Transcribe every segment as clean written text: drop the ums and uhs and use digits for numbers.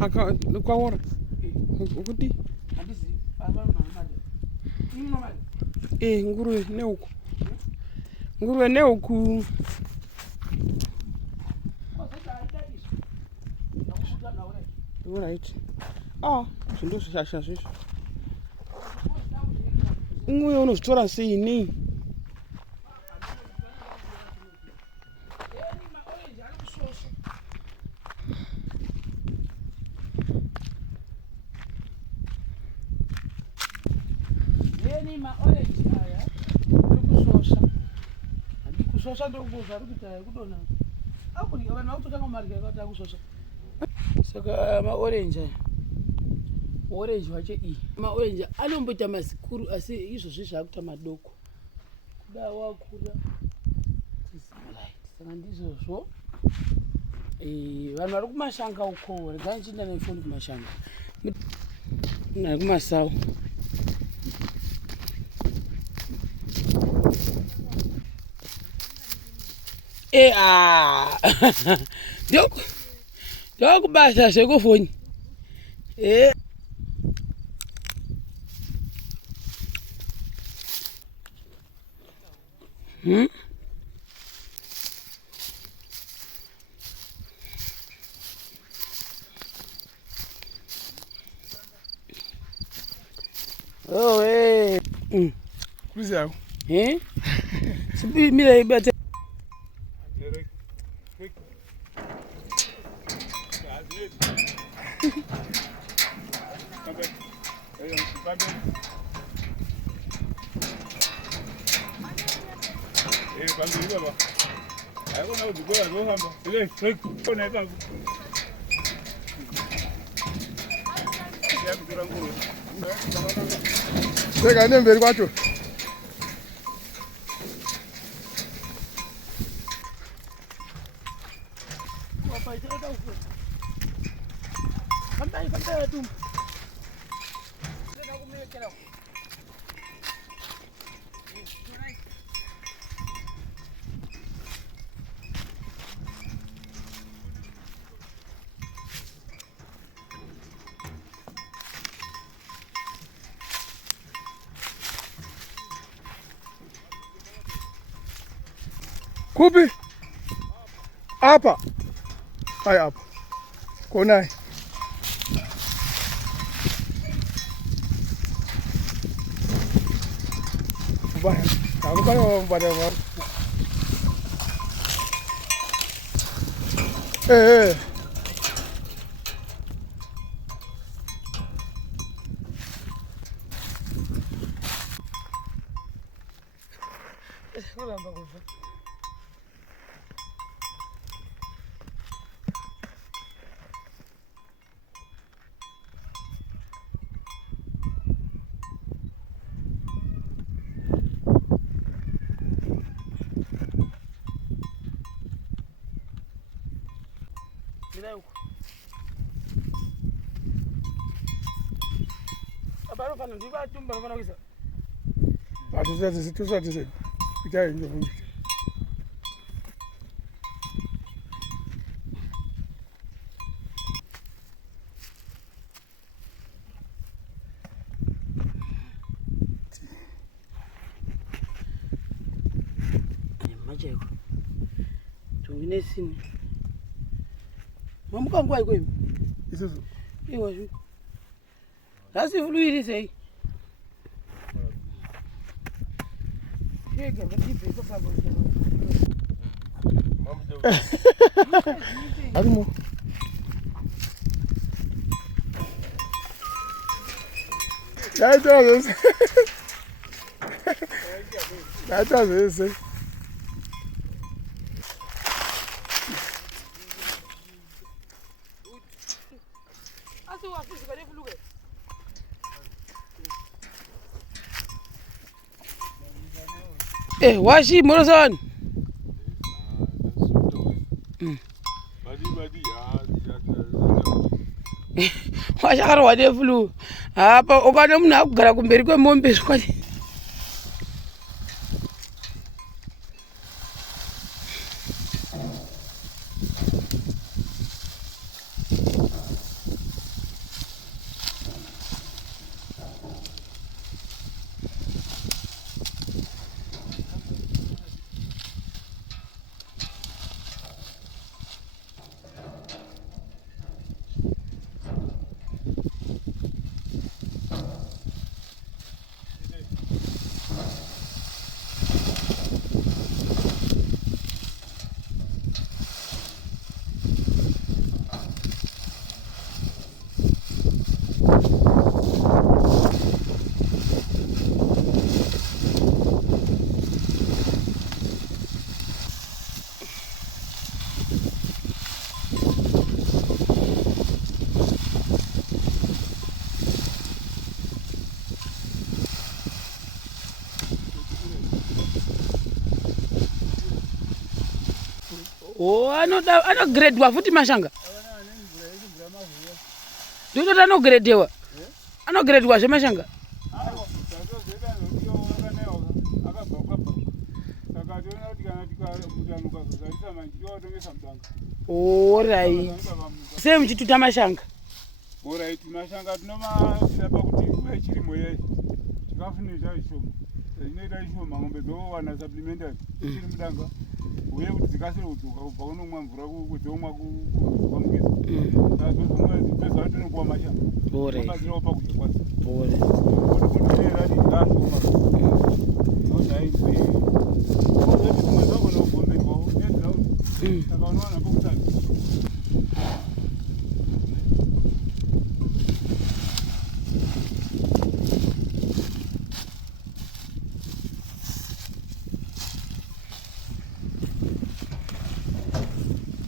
aka kwaora ukuti nguruwe neuku right zvindo zvishasha zvezvo umwe unozvitora sei nei kusosha ndokubuza ari kuti kudona akudya vanhu vakutotanga marya akati akusosha saka maorenji orenji wacho maorenji anomboita mazikuru asi izvozvi zvaakuita madoko kuda wakura saka ndizvozvo vanhu vari kumashanga uko regai chinda nefoni kumashanga ari kumasawu ndokubasa zvekufoni kuzawo mira ibate seka nemberi kwacho kupi apa hai apa konai baya aku balik pada majeko tuinesini mamuka ngwa iko isusu iwa shu lasi fluiri sei chega ngatipe ko fabo arimo That's it. Washi Moroson. Washi harwa de flu. Apa obana muna kugara kumberi kwemombe kwati. Oh, anogredwa futi mashanga. Ndototi anogredwa. Anogredwa zvemashanga. Alright. Sei muchituta mashanga? Alright, mashanga tinomatirapa kuti kuve chirimo yeyi. Chikafunira ishoma. Inoita ishoma ngombe dzowana supplementary chiri mudanga. Uye kuti dzikasire kudzoka kubva kunomwa mvura kudzomwa kwamugezi. Saka tozomwa tinokuwa mashanga. Alright. Batsirawo pakudya kwadzo. Alright. Kuti radi ndashoma. Nodai dzimwe dzakona kugomberwawo neground. Saka unowana pokutanga.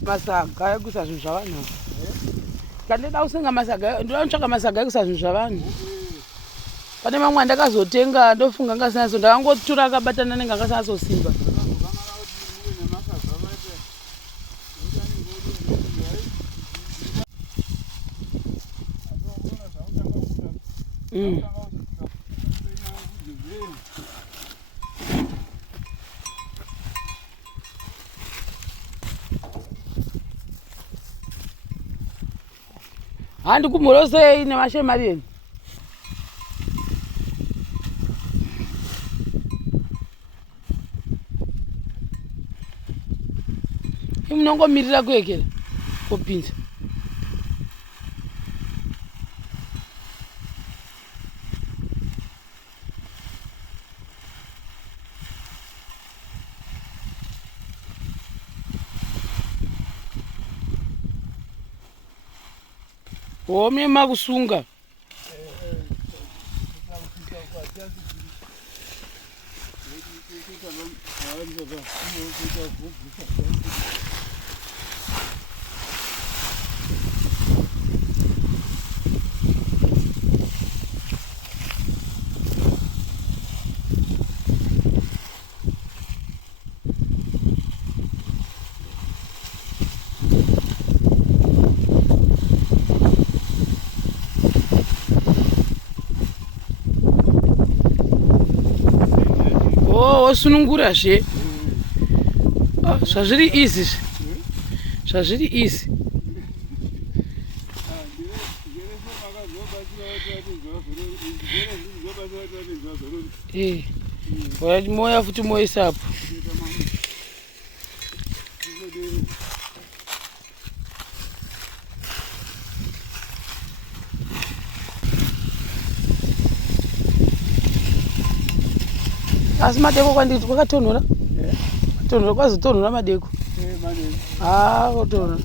Masaga ekusa zvinhu zvavanhu. Kandida kusenga masaga, ndoda kutsvaka masaga ekusa zvinhu zvavanhu. Pane mamwe andakazotenga ndofunga ngasinazo ndakangotura akabatana nenga ngasinazosimba. Handi kumorosei nemashemareni. Imunongomirira kuekera kupinza. Omye makusunga. Sunungura zve. Zvazviri easy. Zvazviri easy. Moya futi moisa hapo. Asi madeko kwanditi kwakatonhora? Tonhora kwazotonhora madeko. Kotonhora.